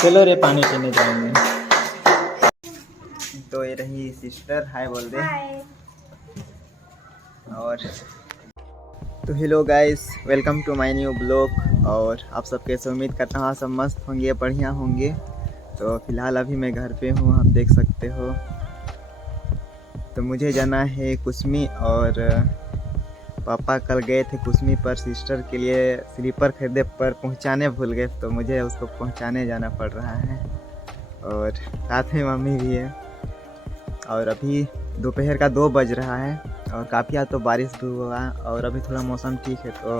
चलो रे पानी पीने जाएंगे। तो ये रही सिस्टर, हाय बोल दे। और तो hello guys, welcome to my new blog. और आप सब कैसे, उम्मीद करता हूँ सब मस्त होंगे, बढ़िया होंगे। तो फिलहाल अभी मैं घर पे हूँ, आप देख सकते हो। तो मुझे जाना है कुसमी, और पापा कल गए थे कुसमी पर सिस्टर के लिए स्लीपर खरीदे, पर पहुँचाने भूल गए, तो मुझे उसको पहुँचाने जाना पड़ रहा है। और साथ में मम्मी भी है। और अभी दोपहर का 2 बज रहा है और काफ़ी आज तो बारिश भी हुआ है, और अभी थोड़ा मौसम ठीक है, तो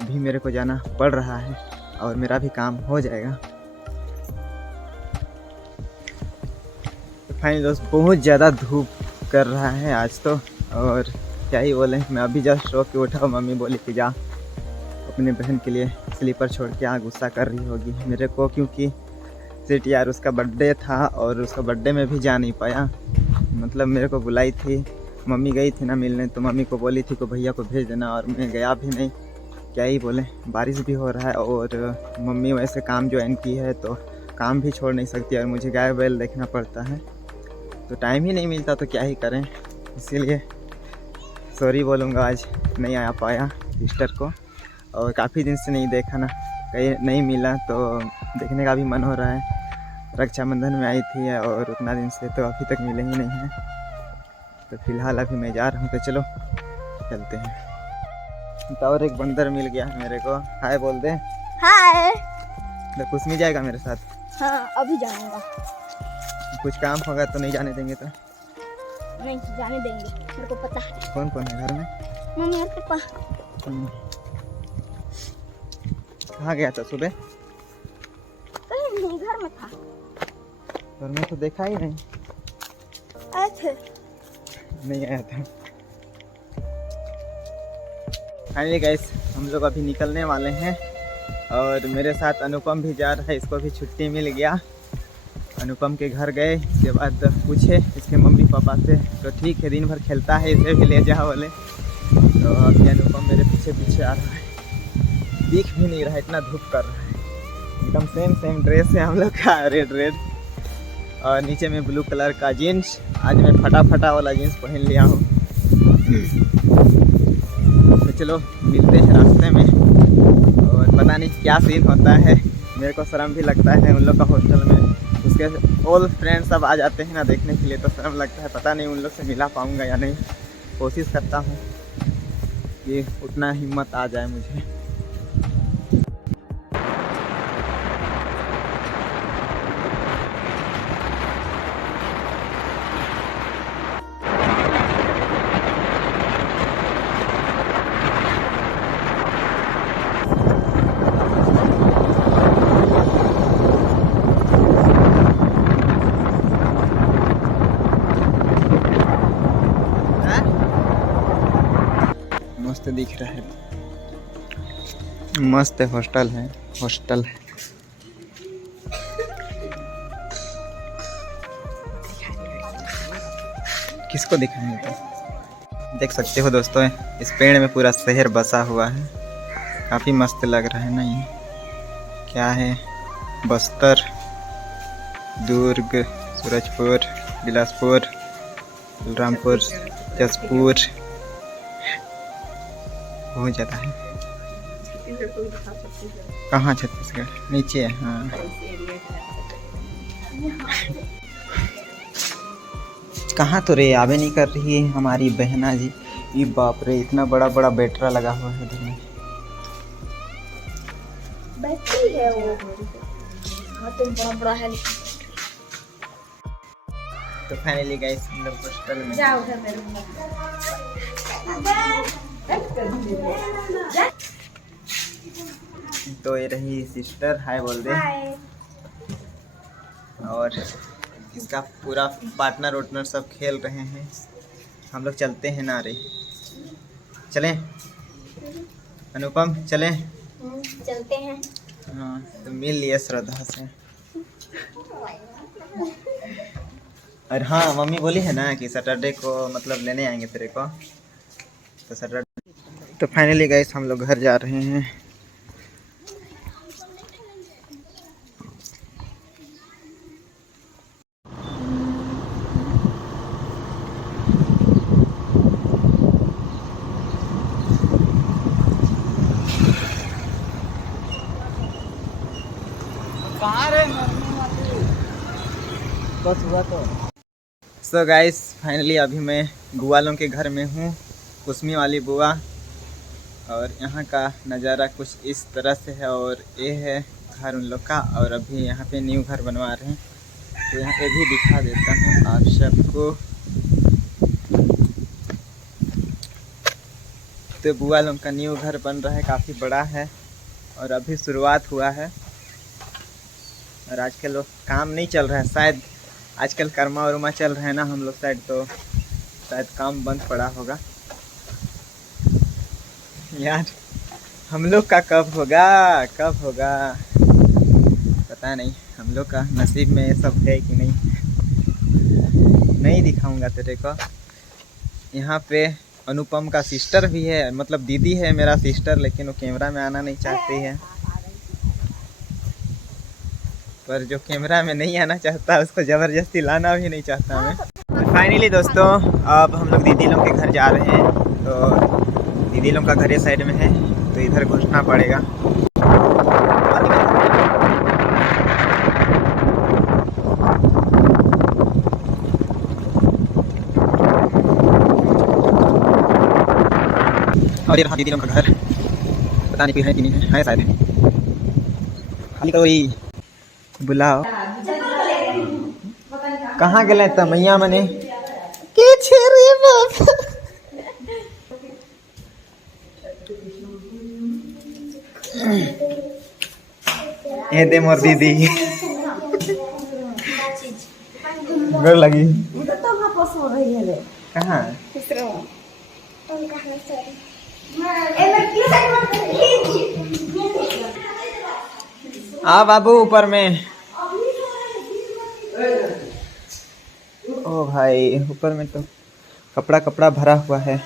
अभी मेरे को जाना पड़ रहा है और मेरा भी काम हो जाएगा। तो फाइनली दोस्त, बहुत ज़्यादा धूप कर रहा है आज तो, और क्या ही बोले। मैं अभी जस्ट सो के उठा, मम्मी बोली कि जा अपने बहन के लिए स्लीपर छोड़ के आ, गुस्सा कर रही होगी मेरे को, क्योंकि सिट यार उसका बर्थडे था और उसका बर्थडे में भी जा नहीं पाया। मतलब मेरे को बुलाई थी, मम्मी गई थी ना मिलने, तो मम्मी को बोली थी कि भैया को भेज देना, और मैं गया भी नहीं। क्या ही बोले, बारिश भी हो रहा है और मम्मी वैसे काम ज्वाइन की है, तो काम भी छोड़ नहीं सकती, और मुझे गाय बैल देखना पड़ता है, तो टाइम ही नहीं मिलता, तो क्या ही करें। इसीलिए सॉरी बोलूँगा, आज नहीं आ पाया सिस्टर को। और काफ़ी दिन से नहीं देखा ना, कहीं नहीं मिला, तो देखने का भी मन हो रहा है। रक्षाबंधन में आई थी और उतना दिन से तो अभी तक मिले ही नहीं हैं। तो फिलहाल अभी मैं जा रहा हूँ, तो चलो चलते हैं। तो और एक बंदर मिल गया है मेरे को, हाय बोल दे। हाय। तो कुसमी जाएगा मेरे साथ? हाँ, अभी जाऊंगा। कुछ काम होगा तो नहीं जाने देंगे? तो नहीं जाने देंगे, मेरे को पता है। कौन कौन है घर में? मम्मी और पापा। कहाँ गया था सुबह? कहीं नहीं, घर में था। घर में तो देखा ही नहीं। आए थे? नहीं आया था। फाइनली गाइस, हम लोग अभी निकलने वाले हैं, और मेरे साथ अनुपम भी जा रहा है, इसको भी छुट्टी मिल गया। अनुपम के घर गए, इसके बाद पूछे इसके मम्मी पापा से, तो ठीक है दिन भर खेलता है, इसे भी ले जाओ बोले। तो अभी अनुपम मेरे पीछे पीछे आ रहा है, दिख भी नहीं रहा, इतना धूप कर रहा है। एकदम सेम ड्रेस है हम लोग का, रेड, और नीचे में ब्लू कलर का जीन्स। आज मैं फटा वाला जीन्स पहन लिया हूँ। तो चलो मिलते हैं रास्ते में, और पता नहीं क्या सीन होता है। मेरे को शर्म भी लगता है, उन लोग का हॉस्टल में उसके ऑल फ्रेंड्स सब आ जाते हैं ना देखने के लिए, तो शर्म लगता है। पता नहीं उन लोग से मिला पाऊँगा या नहीं, कोशिश करता हूँ कि उतना हिम्मत आ जाए मुझे। मस्त दिख रहा है, मस्त हॉस्टल है, हॉस्टल है। किसको दिखाएंगे? तो देख सकते हो दोस्तों, इस पेड़ में पूरा शहर बसा हुआ है, काफ़ी मस्त लग रहा है ना। ये क्या है? बस्तर, दुर्ग, सूरजपुर, बिलासपुर, बलरामपुर, जसपुर, बहुत ज़्यादा है। कहाँ छत्तीसगढ़? नीचे है। हाँ कहाँ तो रे, आवे नहीं कर रही है हमारी बहना जी। ये बाप रे, इतना बड़ा बैटरा लगा हुआ है इधर में। बैटरी है वो। हाँ तो बड़ा है। तो फाइनली गाइस, हम लोग हॉस्टल में जाओ उधर मेरे तो ये रही सिस्टर, हाय बोल दे। हाय। और इसका पूरा पार्टनर सब खेल रहे हैं। हम लोग चलते हैं ना रे, चलें अनुपम, चलें? चलते हैं। हाँ तो मिल लिए श्रद्धा से। और हाँ, मम्मी बोली है ना कि सैटरडे को मतलब लेने आएंगे तेरे को, तो सैटरडे। तो फाइनली गाइस, हम लोग घर जा रहे हैं। बस हुआ तो। सो गाइस फाइनली अभी मैं बुआ लोगों के घर में हूँ, कुसमी वाली बुआ। और यहाँ का नज़ारा कुछ इस तरह से है और ये है घर उन लोग का। और अभी यहाँ पे न्यू घर बनवा रहे हैं, तो यहाँ पे भी दिखा देता हूँ आप सबको। तो बुआ लोग का न्यू घर बन रहा है, काफ़ी बड़ा है और अभी शुरुआत हुआ है। और आजकल काम नहीं चल रहा है, शायद आजकल कर्मा वर्मा चल रहे हैं ना हम लोग साइड, तो शायद काम बंद पड़ा होगा। यार हम लोग का कब होगा पता नहीं, हम लोग का नसीब में ये सब है कि नहीं दिखाऊंगा तेरे को। यहाँ पे अनुपम का सिस्टर भी है, मतलब दीदी है मेरा सिस्टर, लेकिन वो कैमरा में आना नहीं चाहती है। पर जो कैमरा में नहीं आना चाहता उसको ज़बरदस्ती लाना भी नहीं चाहता मैं। फाइनली दोस्तों अब हम लोग दीदी लोग के घर जा रहे हैं। तो दीदी लोग का घर ये साइड में है, तो इधर घुसना पड़ेगा। और ये रहा दीदी लोग का घर, पता नहीं कोई है कि नहीं है शायद खाली। तो वही बुलाओ, कहाँ गए तो मैया मने के छेरे बाप। ये दे मोर दीदी गोर लगी कहाँ आ बाबू ऊपर में। ओ भाई ऊपर में तो कपड़ा भरा हुआ है।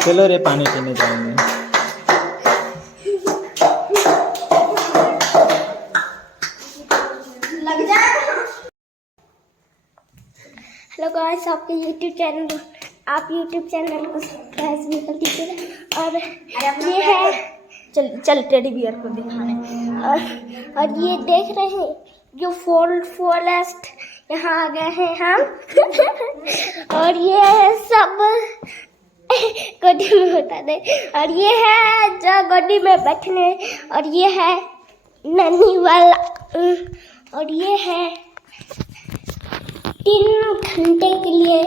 चलो रे पानी पीने जाएंगे। हेलो गाइस, आपके आप यूट्यूब चैनल को सब्सक्राइब भी कर दीजिएगा। और ये है चल टेडी बियर को दिखाने। और ये देख रहे हैं जो फॉरेस्ट यहाँ आ गए हैं हम। और ये सब गड्डी में होता दे। और ये है जो गड्डी में बैठने। और ये है नन्ही वाला। और ये है 3 घंटे के लिए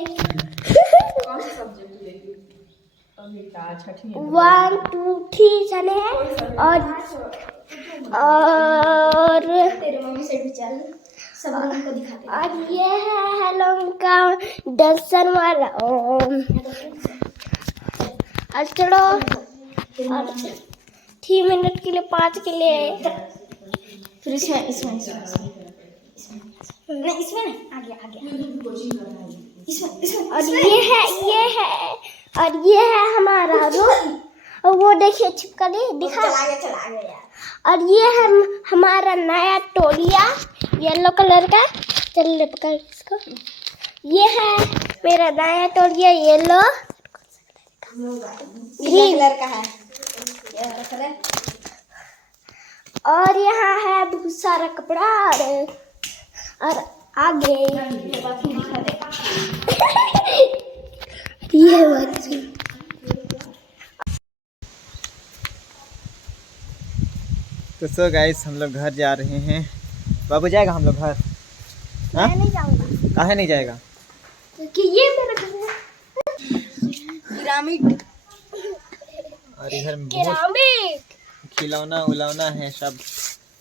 1 2 3 जने हैं। और तेरे मम्मी से भी चल सब को दिखाते। और ये है हेलो का दर्शन वाला। और चलो 3 मिनट के लिए 5 के लिए फिर इसमें नहीं आगे इसमें। और ये है हमारा रूम। और वो देखिए चिपका दे दिखा। और ये है हमारा नया टोलिया येलो कलर का। चल ले पकड़ इसको। ये है मेरा नया टोलिया येलो ग्रीन कलर का है। और यहाँ है बहुत सारा कपड़ा। और आगे ये बच्ची। तो सो गाइस हम लोग घर जा रहे हैं। बाबू जाएगा हम लोग घर? मैं नहीं जाऊंगा। काहे नहीं जाएगा? क्योंकि ये मेरा घर है। पिरामिड। और इधर बहुत खिलौना उलौना है सब।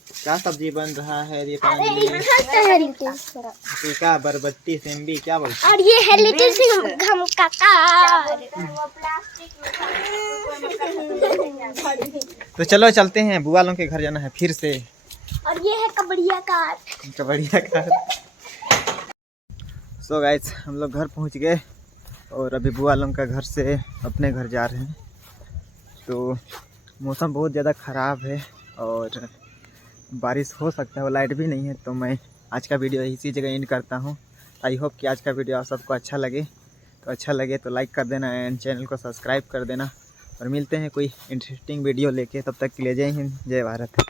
क्या सब्जी बन रहा है ये? टीका बरबट्टी सेम्बी क्या बोलते? और ये है लिटिल सिंह घम काका। तो चलो चलते हैं, बुआ लोग के घर जाना है फिर से। और ये है कबड़िया कार। सो गाइस हम लोग घर पहुंच गए और अभी बुआ लोग का घर से अपने घर जा रहे हैं। तो मौसम बहुत ज़्यादा ख़राब है और बारिश हो सकता है, वो लाइट भी नहीं है। तो मैं आज का वीडियो इसी जगह एंड करता हूँ। आई होप कि आज का वीडियो आप सबको अच्छा लगे। तो अच्छा लगे तो लाइक कर देना एंड चैनल को सब्सक्राइब कर देना। और मिलते हैं कोई इंटरेस्टिंग वीडियो लेके। तब तक के लिए जय हिंद, जय भारत।